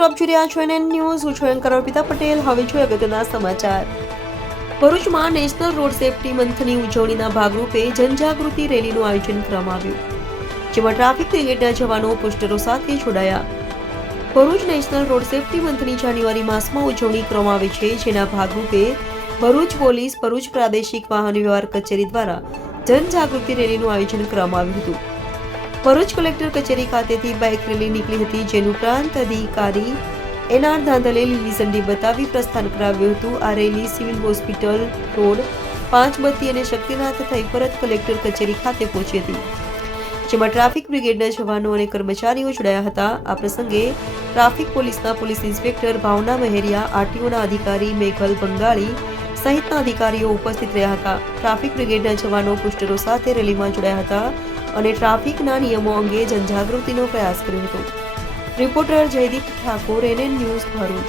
મિત્રો આપ જોઈ રહ્યા છો NN ન્યૂઝ. હું છું એન્કર અર્પિતા પટેલ. હવે જોઈએ અગત્યના સમાચાર. ભરૂચમાં નેશનલ રોડ સેફટી મંથની ઉજવણીના ભાગરૂપે જનજાગૃતિ રેલીનું આયોજન કરવામાં આવ્યું, જેમાં ટ્રાફિક બ્રિગેડના જવાનો પોસ્ટરો સાથે જોડાયા. ભરૂચ નેશનલ રોડ સેફટી મંથની જાન્યુઆરી માસમાં ઉજવણી કરવામાં આવે છે, જેના ભાગરૂપે ભરૂચ પોલીસ, ભરૂચ પ્રાદેશિક વાહન વ્યવહાર કચેરી દ્વારા જનજાગૃતિ રેલીનું આયોજન કરવામાં આવ્યું હતું. ભરૂચ કલેક્ટર કચેરી ખાતેથી બાઇક રેલી નીકળી હતી, જેનું પ્રાંત અધિકારી NR ધાંધલે લીલી ઝંડી બતાવી પ્રસ્થાન કરાવ્યું હતું. આ રેલી સિવિલ હોસ્પિટલ રોડ, 5 બત્તી અને શક્તિનાથ થઈ પરત કલેક્ટર કચેરી ખાતે પહોંચી હતી, જેમાં ટ્રાફિક બ્રિગેડના જવાનો અને કર્મચારીઓ જોડાયા હતા. આ પ્રસંગે ટ્રાફિક પોલીસના પોલીસ ઇન્સ્પેક્ટર ભાવના મહેરિયા, RTOના અધિકારી મેઘલ બંગાળી સહિતના અધિકારીઓ ઉપસ્થિત રહ્યા હતા. ટ્રાફિક બ્રિગેડના જવાનો પોસ્ટરો સાથે રેલીમાં જોડાયા હતા અને ટ્રાફિકના નિયમો અંગે જનજાગૃતિનો પ્રયાસ કર્યો હતો. Reporter Jaydeep Thakor, NN news, Bharuch.